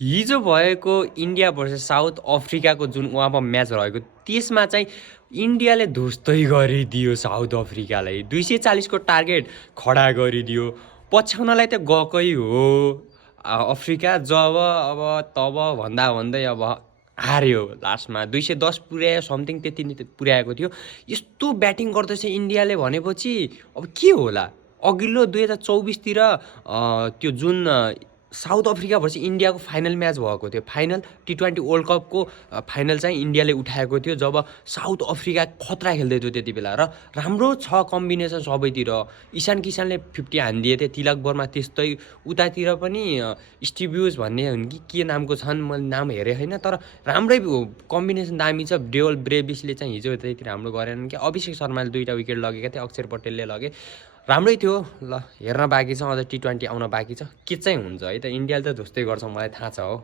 हिजो भएको India versus south अफ्रिकाको जुन वहाँ म्याच रहेको त्यसमा चाहिँ इन्डियाले ध्वस्तै गरिदियो साउथ अफ्रिकालाई 240 को टार्गेट खडा गरिदियो पछ्याउनलाई त गएकै हो अफ्रिका जब अब तब भन्दा भन्दै अब हार्यो लास्टमा 210 पुर्यायो समथिङ त्यति पुर्याएको थियो यस्तो ब्याटिङ गर्दैछ इन्डियाले भनेपछि अब के होला अघिल्लो 2024 तिर त्यो जुन साउथ अफ्रिका भर्सेस इन्डियाको फाइनल म्याच भएको थियो फाइनल T20 वर्ल्ड कपको फाइनल चाहिँ इन्डियाले उठाएको थियो जब साउथ अफ्रिका खतरा खेल्दै थियो त्यति बेला र राम्रो छ कम्बिनेसन सबैतिर ईशान किसानले 50 हानिदिएको थियो तिलक वर्मा त्यस्तै उतातिर पनि स्टिभ ह्युज भन्ने हुन् कि के नामको छन् मैले नाम हेरेँ होइन तर राम्रै कम्बिनेसन दामी छ डेवल ब्रेविसले चाहिँ हिजो त्यति राम्रो गरेनन् कि अभिषेक शर्माले 2टा विकेट लगेका थिए अक्षर पटेलले लगे राम्रै थियो ल हेर्न बाँकी छ अझ T20 आउन बाँकी छ के चाहिँ हुन्छ है त इन्डियाले त ध्वस्तै गर्छ मलाई थाहा छ हो